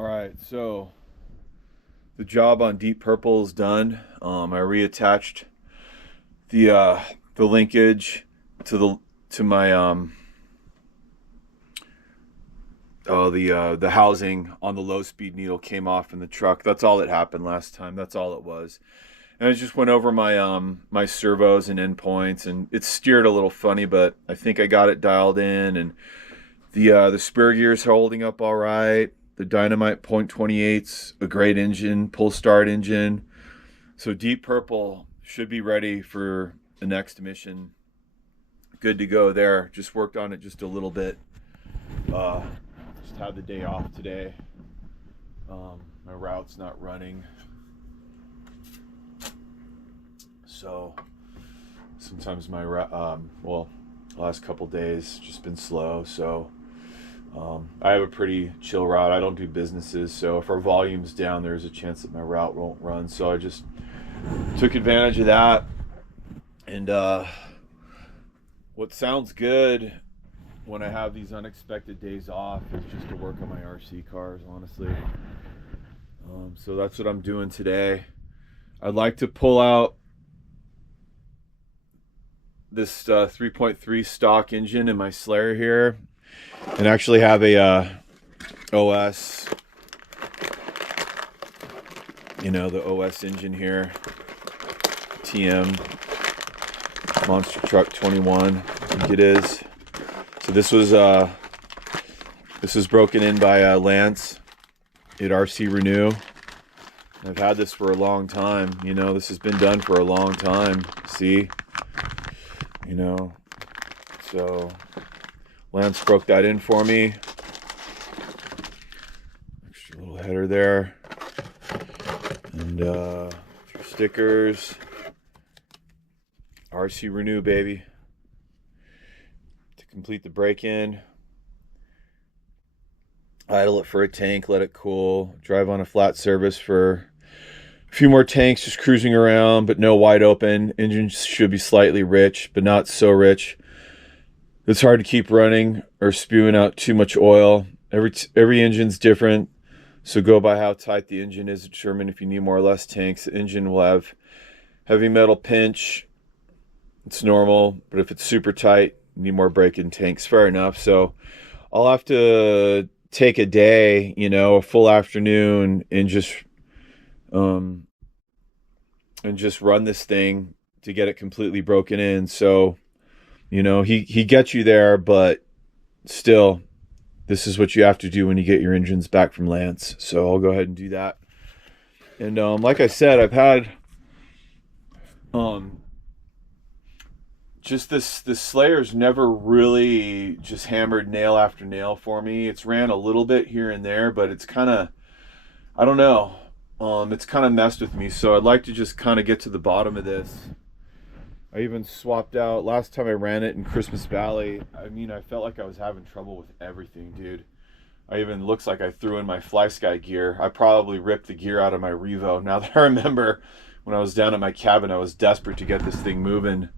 All right, so the job on Deep Purple is done. I reattached the linkage to my the housing on the low speed needle came off in the truck. That's all that happened last time. That's all it was. And I just went over my servos and endpoints, and it steered a little funny, but I think I got it dialed in, and the spare gear's holding up all right. The Dynamite .28's a great engine, pull start engine. So Deep Purple should be ready for the next mission. Good to go there. Just worked on it just a little bit. Just had the day off today. My route's not running. So sometimes my last couple days just been slow. So I have a pretty chill route. I don't do businesses, so if our volume's down, there's a chance that my route won't run. So I just took advantage of that. And what sounds good when I have these unexpected days off is just to work on my RC cars, honestly. So that's what I'm doing today. I'd like to pull out this 3.3 stock engine in my Slayer here and actually have a OS, the OS engine here, TM Monster Truck 21, I think it is. So this was broken in by Lance at RC Renew. I've had this for a long time. This has been done for a long time. See, so Lance broke that in for me. Extra little header there, and stickers. RC Renew, baby. To complete the break-in, idle it for a tank, let it cool, drive on a flat surface for a few more tanks, just cruising around, but no wide open. Engine should be slightly rich, but not so rich it's hard to keep running or spewing out too much oil. Every engine's different, so go by how tight the engine is to determine if you need more or less tanks. The engine will have heavy metal pinch. It's normal, but if it's super tight, you need more break-in tanks. Fair enough. So I'll have to take a day, a full afternoon, and just run this thing to get it completely broken in. So he gets you there, but still, this is what you have to do when you get your engines back from Lance. So I'll go ahead and do that. And like I said, I've had just this Slayer's never really just hammered nail after nail for me. It's ran a little bit here and there, but it's kind of, I don't know, it's kind of messed with me. So I'd like to just kind of get to the bottom of this. I even swapped out, last time I ran it in Christmas Valley, I felt like I was having trouble with everything, dude. Looks like I threw in my Fly Sky gear. I probably ripped the gear out of my Revo. Now that I remember, when I was down at my cabin, I was desperate to get this thing moving.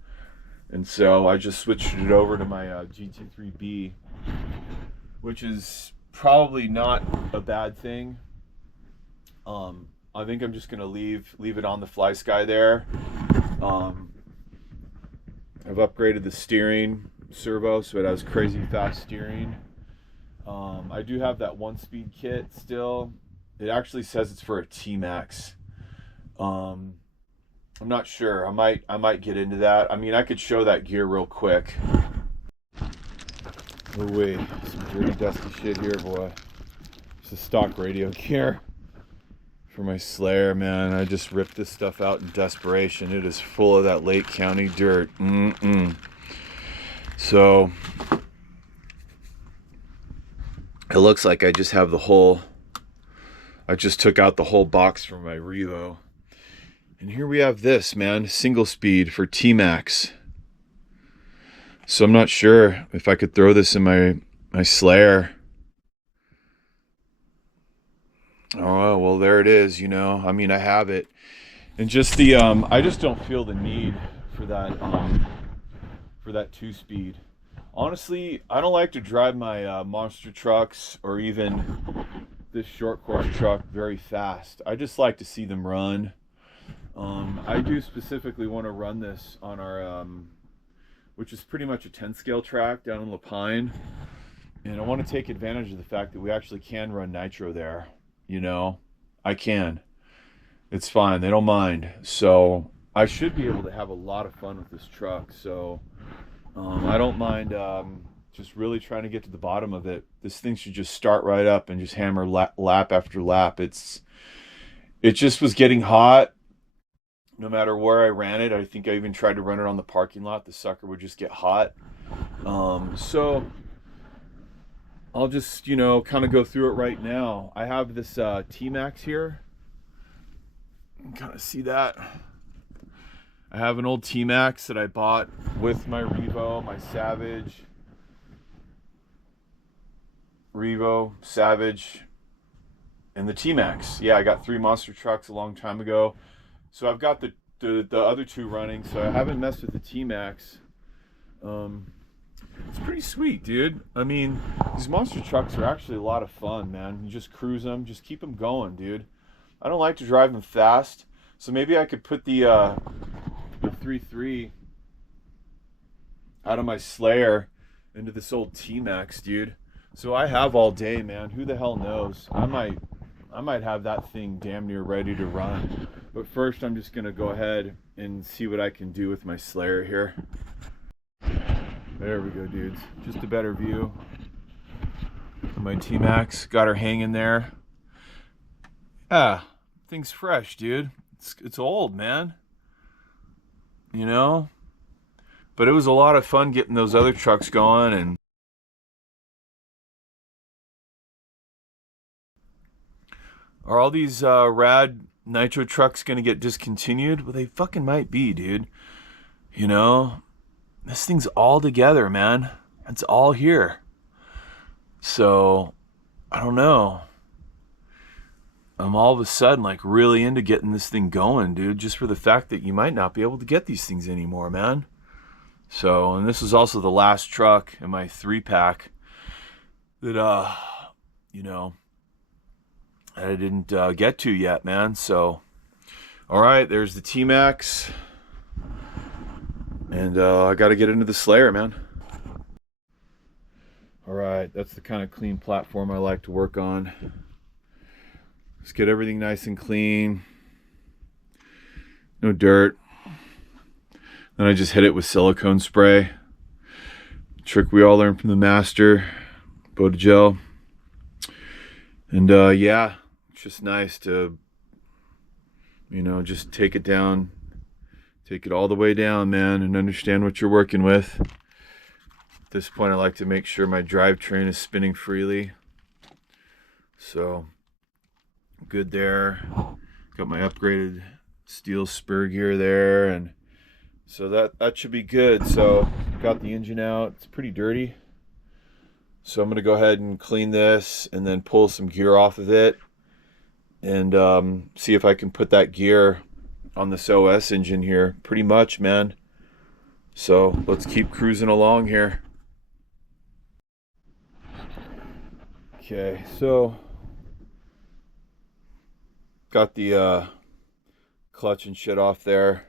And so I just switched it over to my GT3B, which is probably not a bad thing. I think I'm just gonna leave it on the Fly Sky there. I've upgraded the steering servo so it has crazy fast steering. I do have that 1-speed kit still. It actually says it's for a T-Max. I'm not sure. I might get into that. I could show that gear real quick. Oh wait, some dirty dusty shit here, boy. It's a stock radio gear for my Slayer, man. I just ripped this stuff out in desperation. It is full of that Lake County dirt. So it looks like I just took out the whole box from my Revo. And here we have this, man, single speed for T-Max. So I'm not sure if I could throw this in my Slayer. Oh, well, there it is, I have it. And just I just don't feel the need for that 2-speed. Honestly, I don't like to drive my monster trucks or even this short course truck very fast. I just like to see them run. I do specifically want to run this on our, which is pretty much a 10 scale track down in Lapine. And I want to take advantage of the fact that we actually can run nitro there. You know, I can. It's fine. They don't mind. So I should be able to have a lot of fun with this truck. So I don't mind just really trying to get to the bottom of it. This thing should just start right up and just hammer lap after lap. It just was getting hot. No matter where I ran it, I think I even tried to run it on the parking lot. The sucker would just get hot. So I'll just, you know, kind of go through it right now. I have this T-Max here. You can kind of see that. I have an old T-Max that I bought with my Revo, my Savage. Revo, Savage, and the T-Max. Yeah, I got 3 monster trucks a long time ago. So I've got the other 2 running, so I haven't messed with the T-Max. It's pretty sweet, dude. I mean, these monster trucks are actually a lot of fun, man. You just cruise them, just keep them going, dude. I don't like to drive them fast, so maybe I could put the 3.3 out of my Slayer into this old T-Max, dude. So I have all day, man. Who the hell knows? I might have that thing damn near ready to run. But first, I'm just gonna go ahead and see what I can do with my Slayer here. There we go, dudes. Just a better view of my T-Max. Got her hanging there. Yeah, thing's fresh, dude. It's old, man. You know? But it was a lot of fun getting those other trucks going. And are all these rad nitro trucks gonna get discontinued? Well, they fucking might be, dude. You know? This thing's all together, man. It's all here. So, I don't know. I'm all of a sudden like really into getting this thing going, dude, just for the fact that you might not be able to get these things anymore, man. So, and this is also the last truck in my 3-pack that, you know, I didn't get to yet, man. So, all right, there's the T-Max. And I got to get into the Slayer, man. All right, that's the kind of clean platform I like to work on. Just get everything nice and clean. No dirt. Then I just hit it with silicone spray. Trick we all learned from the master, Boda Gel. And yeah, it's just nice to, you know, just take it down. Take it all the way down, man, and understand what you're working with. At this point, I like to make sure my drivetrain is spinning freely. So, good there. Got my upgraded steel spur gear there, and so that should be good. So, got the engine out. It's pretty dirty. So I'm going to go ahead and clean this and then pull some gear off of it and see if I can put that gear on this OS engine here. Pretty much, man. So let's keep cruising along here. Okay, so got the clutch and shit off there.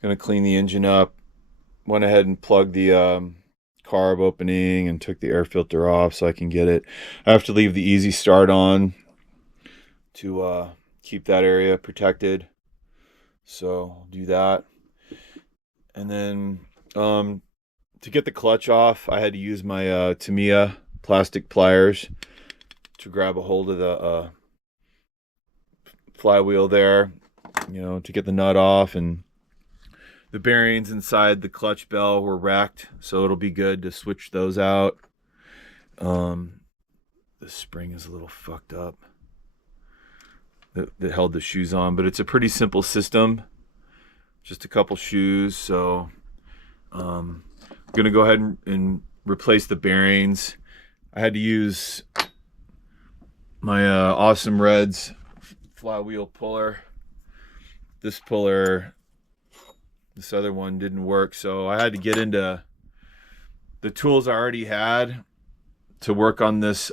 Gonna clean the engine up. Went ahead and plugged the carb opening and took the air filter off so I can get it. I have to leave the easy start on to keep that area protected. So I'll do that. And then to get the clutch off, I had to use my Tamiya plastic pliers to grab a hold of the flywheel there, you know, to get the nut off. And the bearings inside the clutch bell were wrecked, so it'll be good to switch those out. The spring is a little fucked up that held the shoes on, but it's a pretty simple system. Just a couple shoes, so I'm gonna go ahead and replace the bearings. I had to use my Awesome Reds flywheel puller. This puller, this other one didn't work, so I had to get into the tools I already had to work on this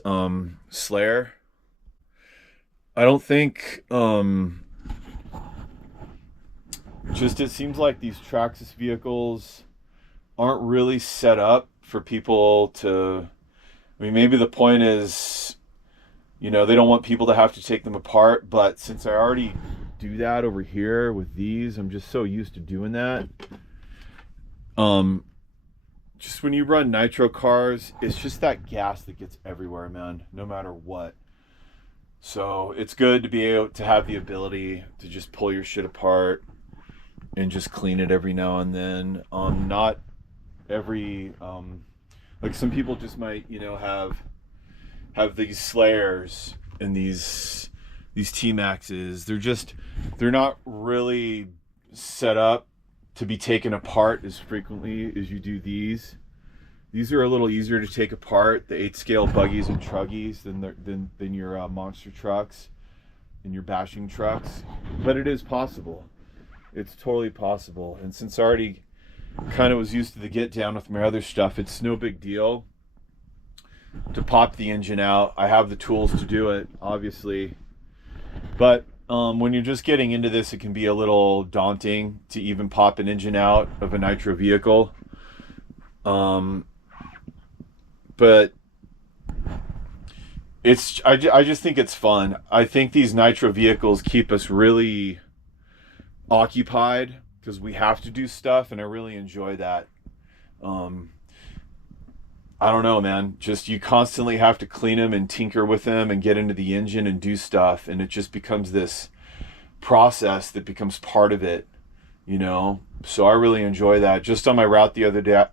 Slayer. I don't think just it seems like these Traxxas vehicles aren't really set up for people to. I mean, maybe the point is, you know, they don't want people to have to take them apart, but since I already do that over here with these, I'm just so used to doing that. Just when you run nitro cars, it's just that gas that gets everywhere, man, no matter what. So it's good to be able to have the ability to just pull your shit apart and just clean it every now and then. Not every, like some people just might, you know, have these Slayers and these T-Maxes. They're not really set up to be taken apart as frequently as you do these. These are a little easier to take apart, the 8-scale buggies and truggies, than your monster trucks and your bashing trucks. But it is possible. It's totally possible. And since I already kind of was used to the get down with my other stuff, it's no big deal to pop the engine out. I have the tools to do it, obviously. But when you're just getting into this, it can be a little daunting to even pop an engine out of a nitro vehicle. But I just think it's fun. I think these nitro vehicles keep us really occupied because we have to do stuff, and I really enjoy that. I don't know, man. Just you constantly have to clean them and tinker with them and get into the engine and do stuff, and it just becomes this process that becomes part of it, you know. So I really enjoy that. Just on my route the other day,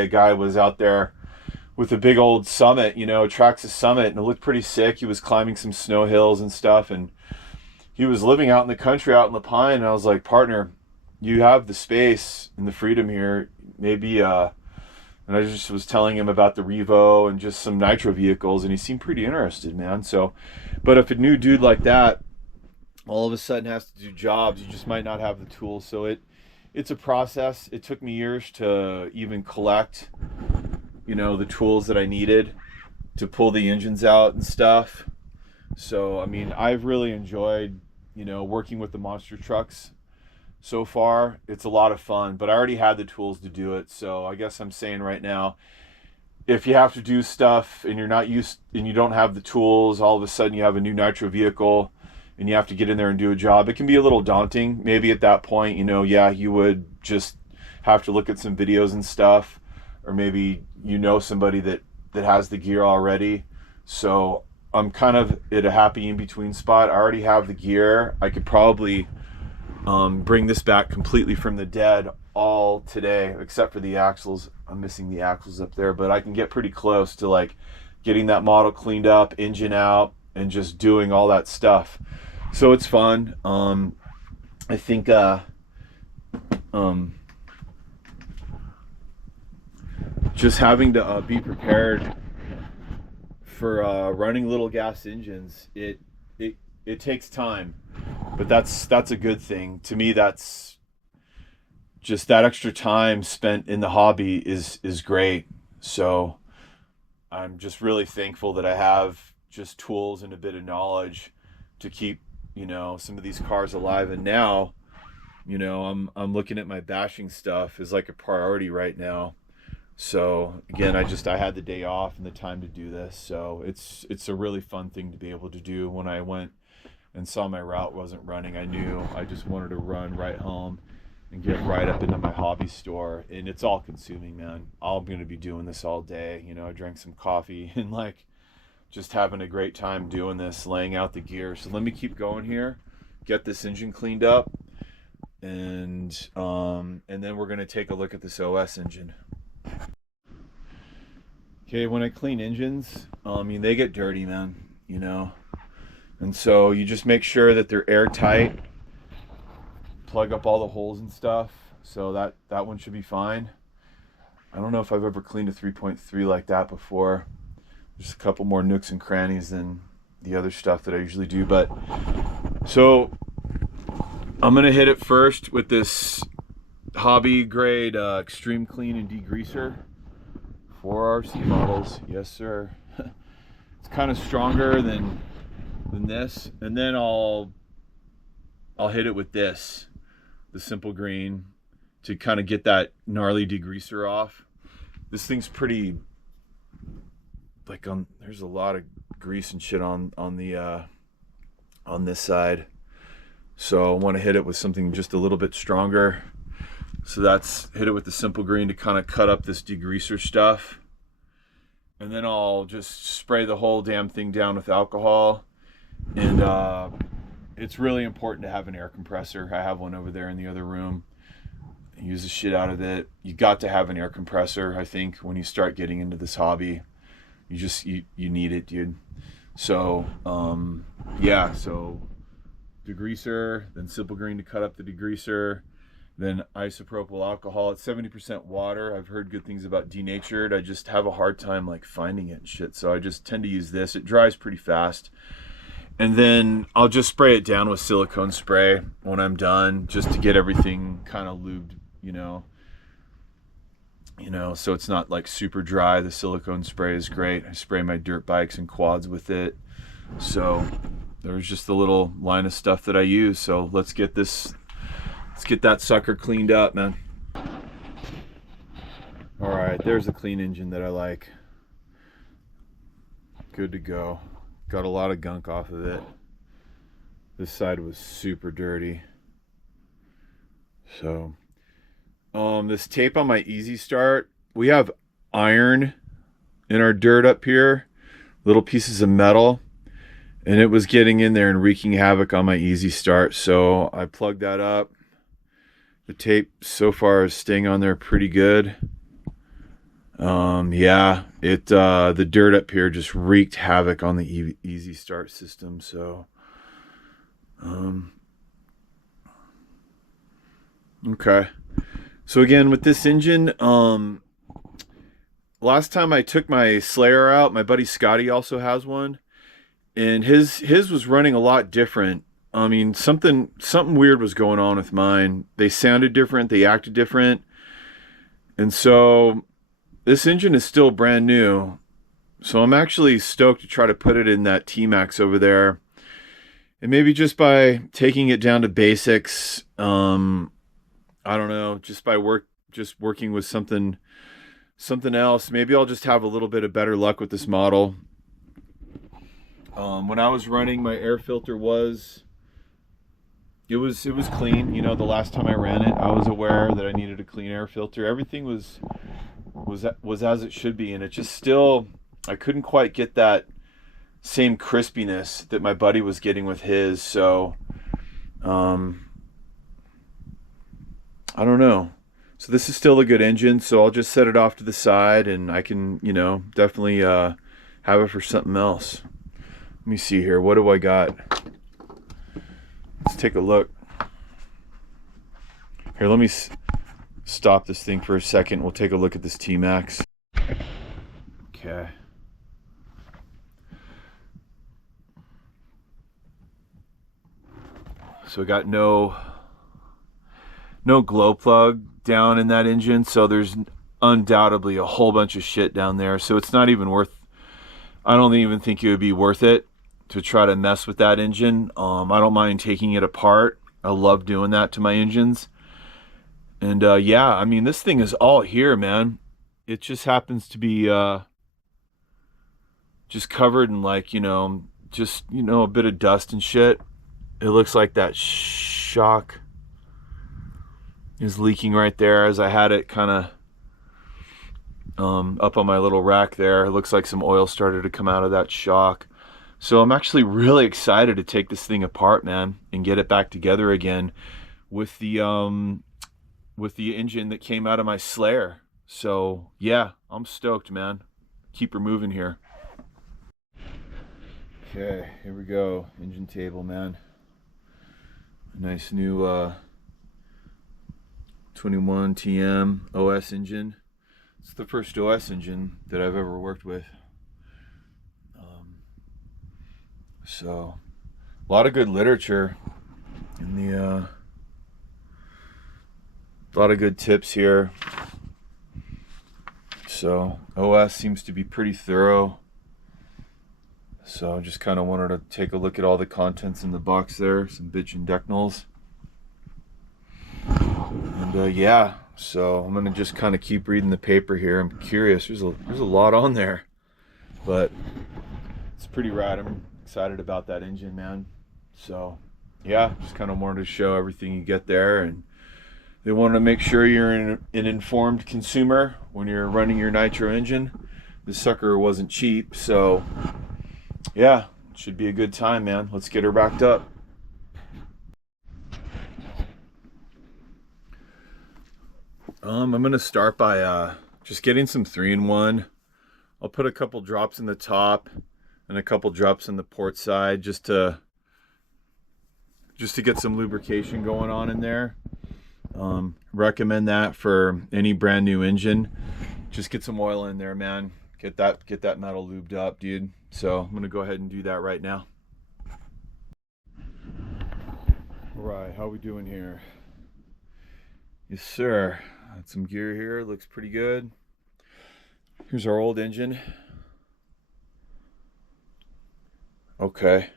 a guy was out there with a big old Summit, you know, Traxxas Summit, and it looked pretty sick. He was climbing some snow hills and stuff, and he was living out in the country, out in the pine. And I was like, partner, you have the space and the freedom here. Maybe, and I just was telling him about the Revo and just some nitro vehicles, and he seemed pretty interested, man. So, but if a new dude like that all of a sudden has to do jobs, you just might not have the tools. So it's a process. It took me years to even collect, you know, the tools that I needed to pull the engines out and stuff. So, I mean, I've really enjoyed, you know, working with the monster trucks so far. It's a lot of fun, but I already had the tools to do it. So I guess I'm saying right now, if you have to do stuff and you're not used and you don't have the tools, all of a sudden you have a new nitro vehicle and you have to get in there and do a job, it can be a little daunting. Maybe at that point, you know, yeah, you would just have to look at some videos and stuff, or maybe you know somebody that has the gear already. So I'm kind of at a happy in-between spot. I already have the gear. I could probably bring this back completely from the dead all today, except for the axles. I'm missing the axles up there, but I can get pretty close to like getting that model cleaned up, engine out, and just doing all that stuff. So it's fun. I think just having to be prepared for running little gas engines, it takes time, but that's a good thing. To me, that's just that extra time spent in the hobby is great. So I'm just really thankful that I have just tools and a bit of knowledge to keep, you know, some of these cars alive. And now, you know, I'm looking at my bashing stuff as like a priority right now. So again, I had the day off and the time to do this. So it's a really fun thing to be able to do. When I went and saw my route wasn't running, I knew I just wanted to run right home and get right up into my hobby store. And it's all consuming, man. I'm going to be doing this all day. You know, I drank some coffee and like just having a great time doing this, laying out the gear. So let me keep going here, get this engine cleaned up, and then we're going to take a look at this OS engine. Okay, when I clean engines, I mean, they get dirty, man, you know. And so you just make sure that they're airtight, plug up all the holes and stuff. So that one should be fine. I don't know if I've ever cleaned a 3.3 like that before. There's a couple more nooks and crannies than the other stuff that I usually do. But so I'm gonna hit it first with this hobby grade extreme clean and degreaser 4RC models, yes sir. It's kind of stronger than this, and then I'll hit it with this, the simple green, to kind of get that gnarly degreaser off. This thing's pretty, like, there's a lot of grease and shit on this side, so I want to hit it with something just a little bit stronger. So that's, hit it with the simple green to kind of cut up this degreaser stuff, and then I'll just spray the whole damn thing down with alcohol. And it's really important to have an air compressor. I have one over there in the other room. I use the shit out of it. You got to have an air compressor, I think, when you start getting into this hobby. You need it, dude. So yeah, so degreaser, then simple green to cut up the degreaser, then isopropyl alcohol. It's 70% water. I've heard good things about denatured. I just have a hard time like finding it and shit, so I just tend to use this. It dries pretty fast. And then I'll just spray it down with silicone spray when I'm done, just to get everything kind of lubed, you know, so it's not like super dry. The silicone spray is great. I spray my dirt bikes and quads with it. So there's just a little line of stuff that I use. So let's get that sucker cleaned up, man. All right, there's a clean engine that I like. Good to go. Got a lot of gunk off of it. This side was super dirty. So, this tape on my Easy Start, we have iron in our dirt up here, little pieces of metal, and it was getting in there and wreaking havoc on my Easy Start. So I plugged that up. The tape so far is staying on there pretty good. Yeah, the dirt up here just wreaked havoc on the Easy Start system. So, okay. So again, with this engine, last time I took my Slayer out, my buddy Scotty also has one, and his was running a lot different. I mean, something weird was going on with mine. They sounded different, they acted different. And so this engine is still brand new. So I'm actually stoked to try to put it in that T-Max over there. And maybe just by taking it down to basics, I don't know, just by working with something else, maybe I'll just have a little bit of better luck with this model. When I was running, my air filter was clean. You know, the last time I ran it, I was aware that I needed a clean air filter. Everything was as it should be, and it just still, I couldn't quite get that same crispiness that my buddy was getting with his. So I don't know. So this is still a good engine, so I'll just set it off to the side, and I can, you know, definitely have it for something else. Let me see here. What do I got? Let's take a look. Here, let me stop this thing for a second. We'll take a look at this T-Max. Okay. So I got no glow plug down in that engine, so there's undoubtedly a whole bunch of shit down there. So it's not even worth, I don't even think it would be worth it to try to mess with that engine. I don't mind taking it apart. I love doing that to my engines. And yeah, I mean, this thing is all here, man. It just happens to be just covered in, like, you know, just, you know, a bit of dust and shit. It looks like that shock is leaking right there, as I had it kind of up on my little rack there. It looks like some oil started to come out of that shock. So I'm actually really excited to take this thing apart, man, and get it back together again with the engine that came out of my Slayer. So yeah, I'm stoked, man. Keep her moving here. Okay, here we go. Engine table, man. Nice new 21 TM OS engine. It's the first OS engine that I've ever worked with. So a lot of good literature in the a lot of good tips here. So OS seems to be pretty thorough. So I just kind of wanted to take a look at all the contents in the box there. Some bitch and decnals. And yeah, so I'm gonna just kind of keep reading the paper here. I'm curious. There's a lot on there, but it's pretty rad. I'm excited about that engine, man. So yeah, just kind of wanted to show everything you get there, and they want to make sure you're an informed consumer when you're running your nitro engine. This sucker wasn't cheap, so yeah, it should be a good time, man. Let's get her backed up. I'm gonna start by just getting some 3-in-1. I'll put a couple drops in the top and a couple drops in the port side just to get some lubrication going on in there. Recommend that for any brand new engine. Just get some oil in there, man. Get that metal lubed up, dude. So I'm gonna go ahead and do that right now. All right, how we doing here? Yes, sir. Got some gear here. Looks pretty good. Here's our old engine. Okay,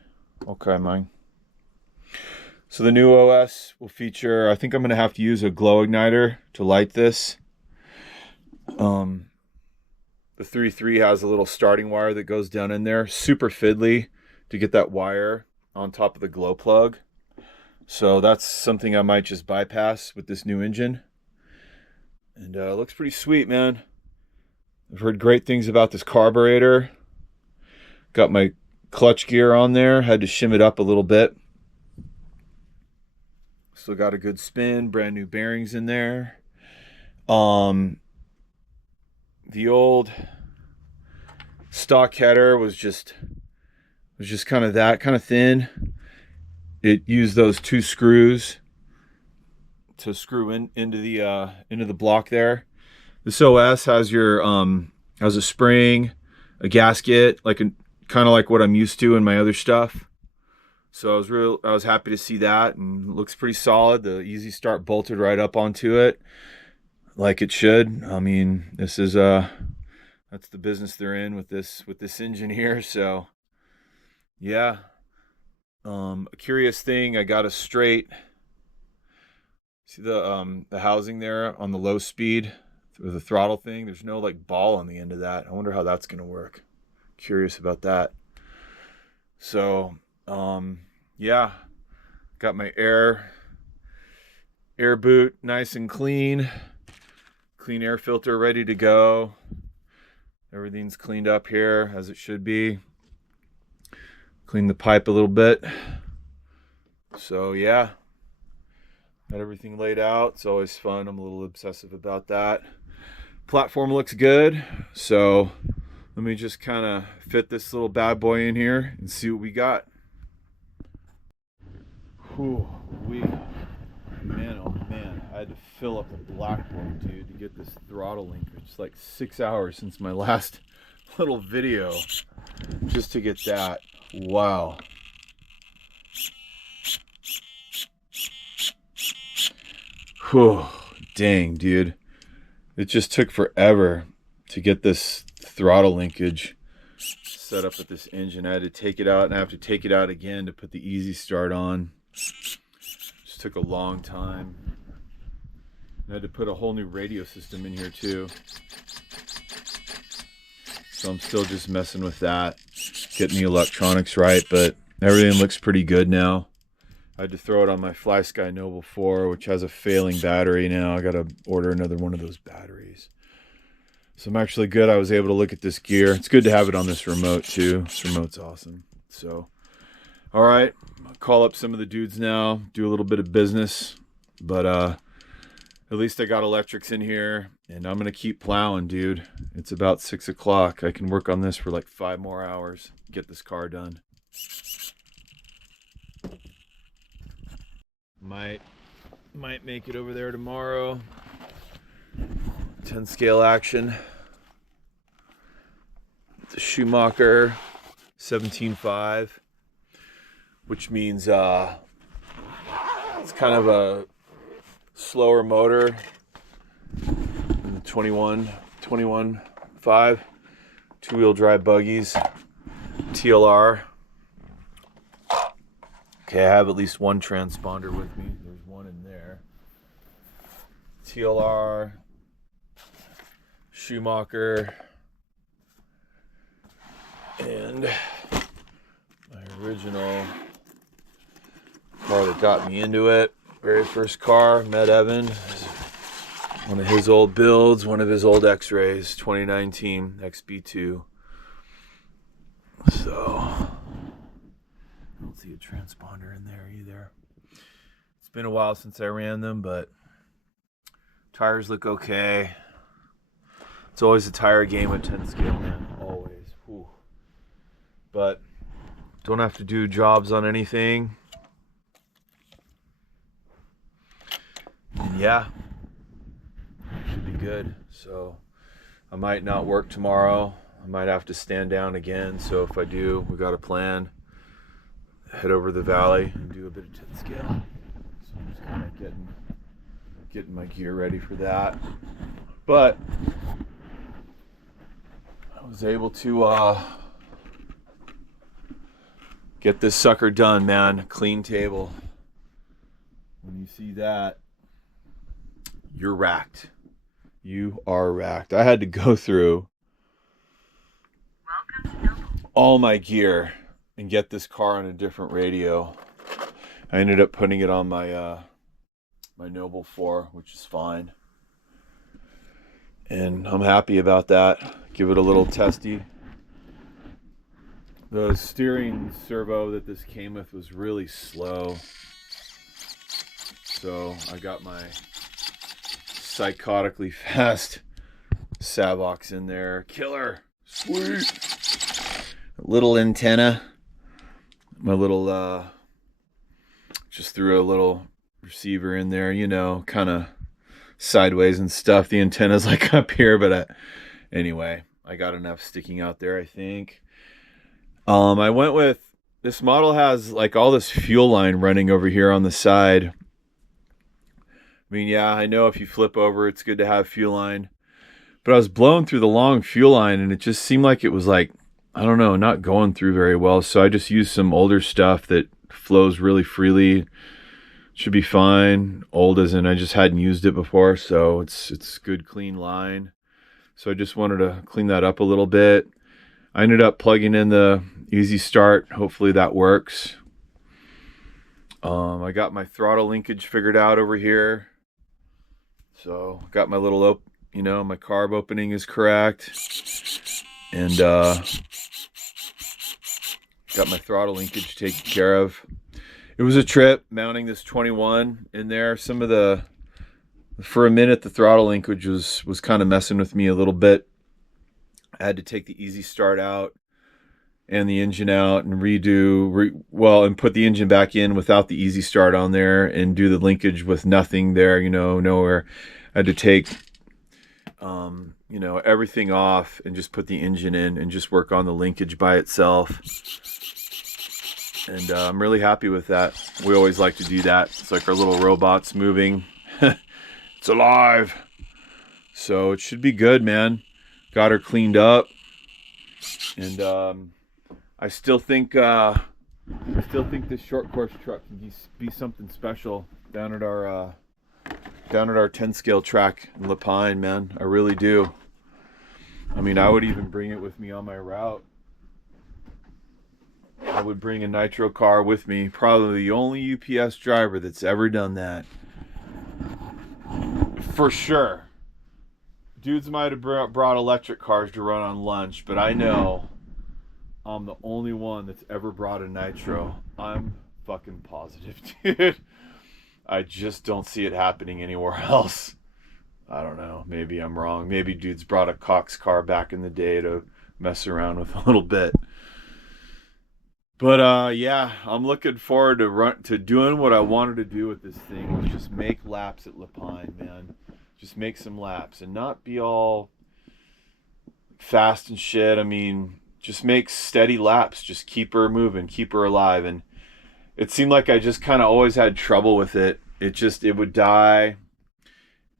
mine. So the new OS will feature, I think I'm gonna have to use a glow igniter to light this. The 3.3 has a little starting wire that goes down in there. Super fiddly to get that wire on top of the glow plug. So that's something I might just bypass with this new engine. And it looks pretty sweet, man. I've heard great things about this carburetor. Got my clutch gear on there. Had to shim it up a little bit. Still got a good spin. Brand new bearings in there. The old stock header was just kind of thin. It used those 2 screws to screw into the block there. This OS has your has a spring, a gasket, kind of like what I'm used to in my other stuff. So I was happy to see that, and it looks pretty solid. The easy start bolted right up onto it, like it should. I mean, this is that's the business they're in with this engine here. So yeah. A curious thing, I got a straight. See the housing there on the low speed with the throttle thing? There's no like ball on the end of that. I wonder how that's gonna work. Curious about that. So yeah, got my air boot nice and clean air filter ready to go. Everything's cleaned up here as it should be. Clean the pipe a little bit. So yeah, got everything laid out. It's always fun. I'm a little obsessive about that. Platform looks good. So let me just kind of fit this little bad boy in here and see what we got. Whew, man, oh man, I had to fill up the blackboard, dude, to get this throttle link. It's like 6 hours since my last little video just to get that. Wow. Whew, dang, dude. It just took forever to get this throttle linkage set up with this engine. I had to take it out, and I have to take it out again to put the easy start on. Just took a long time. I had to put a whole new radio system in here too. So I'm still just messing with that, getting the electronics right, but everything looks pretty good now. I had to throw it on my FlySky Noble 4, which has a failing battery now. I got to order another one of those batteries. So I'm actually good. I was able to look at this gear. It's good to have it on this remote too. This remote's awesome. So, all right, I'll call up some of the dudes now, do a little bit of business, but at least I got electrics in here, and I'm going to keep plowing, dude. It's about 6 o'clock. I can work on this for like 5 more hours, get this car done. Might make it over there tomorrow. 10 scale action. It's a Schumacher 17.5, which means it's kind of a slower motor than the 21 1.5 two-wheel drive buggies, TLR. Okay, I have at least one transponder with me. There's one in there. TLR, Schumacher, and my original car that got me into it. Very first car, met Evan. One of his old builds, one of his old X-Rays, 2019 XB2. So, I don't see a transponder in there either. It's been a while since I ran them, but tires look okay. It's always a tire game with 10 scale, man. Always. Whew. But don't have to do jobs on anything. And yeah, should be good. So I might not work tomorrow. I might have to stand down again. So if I do, we got a plan. Head over the valley and do a bit of 10 scale. So I'm just kind of getting my gear ready for that. But I was able to get this sucker done, man. Clean table. When you see that, you're racked. You are racked. I had to go through all my gear and get this car on a different radio. I ended up putting it on my my Noble 4, which is fine. And I'm happy about that. Give it a little testy. The steering servo that this came with was really slow. So I got my psychotically fast Savox in there. Killer. Sweet. A little antenna. My little, just threw a little receiver in there, you know, kind of sideways and stuff. The antenna's like up here, but anyway, I got enough sticking out there, I think. I went with, this model has like all this fuel line running over here on the side. I mean, yeah, I know if you flip over, it's good to have fuel line. But I was blowing through the long fuel line, and it just seemed like it was like, I don't know, not going through very well. So I just used some older stuff that flows really freely. Should be fine. Old as in I just hadn't used it before, so it's good, clean line. So I just wanted to clean that up a little bit. I ended up plugging in the Easy Start. Hopefully that works. I got my throttle linkage figured out over here. So got my little, my carb opening is correct. And got my throttle linkage taken care of. It was a trip mounting this 21 in there. For a minute, the throttle linkage was kind of messing with me a little bit. I had to take the Easy Start out and the engine out and and put the engine back in without the Easy Start on there and do the linkage with nothing there, nowhere. I had to take, everything off and just put the engine in and just work on the linkage by itself. And I'm really happy with that. We always like to do that. It's like our little robot's moving. It's alive. So it should be good, man. Got her cleaned up. And I still think this short course truck can be something special down at our 10 scale track in La Pine, man. I really do. I mean, I would even bring it with me on my route. I would bring a nitro car with me. Probably the only UPS driver that's ever done that. For sure. Dudes might have brought electric cars to run on lunch, but I know I'm the only one that's ever brought a nitro. I'm fucking positive, dude. I just don't see it happening anywhere else. I don't know. Maybe I'm wrong. Maybe dudes brought a Cox car back in the day to mess around with a little bit. But yeah, I'm looking forward to doing what I wanted to do with this thing, was just make laps at La Pine, man. Just make some laps and not be all fast and shit. I mean, just make steady laps. Just keep her moving, keep her alive. And it seemed like I just kind of always had trouble with it. It would die.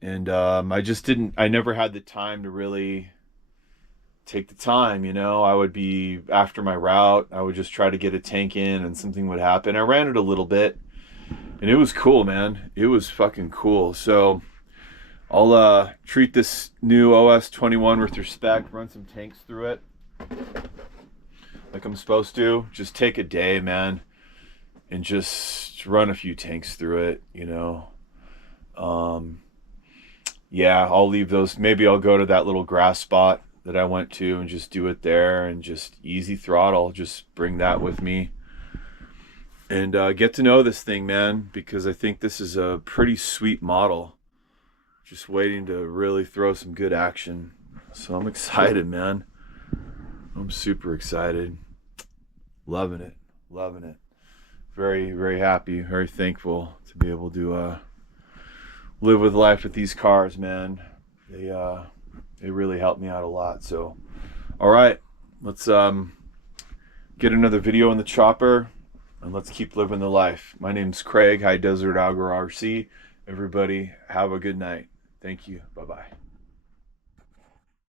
And I never had the time to really take the time, you know. I would be, after my route, I would just try to get a tank in and something would happen. I ran it a little bit and it was cool, man. It was fucking cool. So I'll treat this new OS 21 with respect, run some tanks through it like I'm supposed to. Just take a day, man, and just run a few tanks through it, you know. Yeah, I'll leave those. Maybe I'll go to that little grass spot that I went to and just do it there and just easy throttle. Just bring that with me and get to know this thing, man, because I think this is a pretty sweet model. Just waiting to really throw some good action. So I'm excited, man. I'm super excited. Loving it. Loving it. Very, very happy, very thankful to be able to live with life with these cars, man. They really helped me out a lot. So, all right, let's get another video in the chopper and let's keep living the life. My name's Craig, High Desert Algar RC. Everybody have a good night. Thank you. Bye-bye.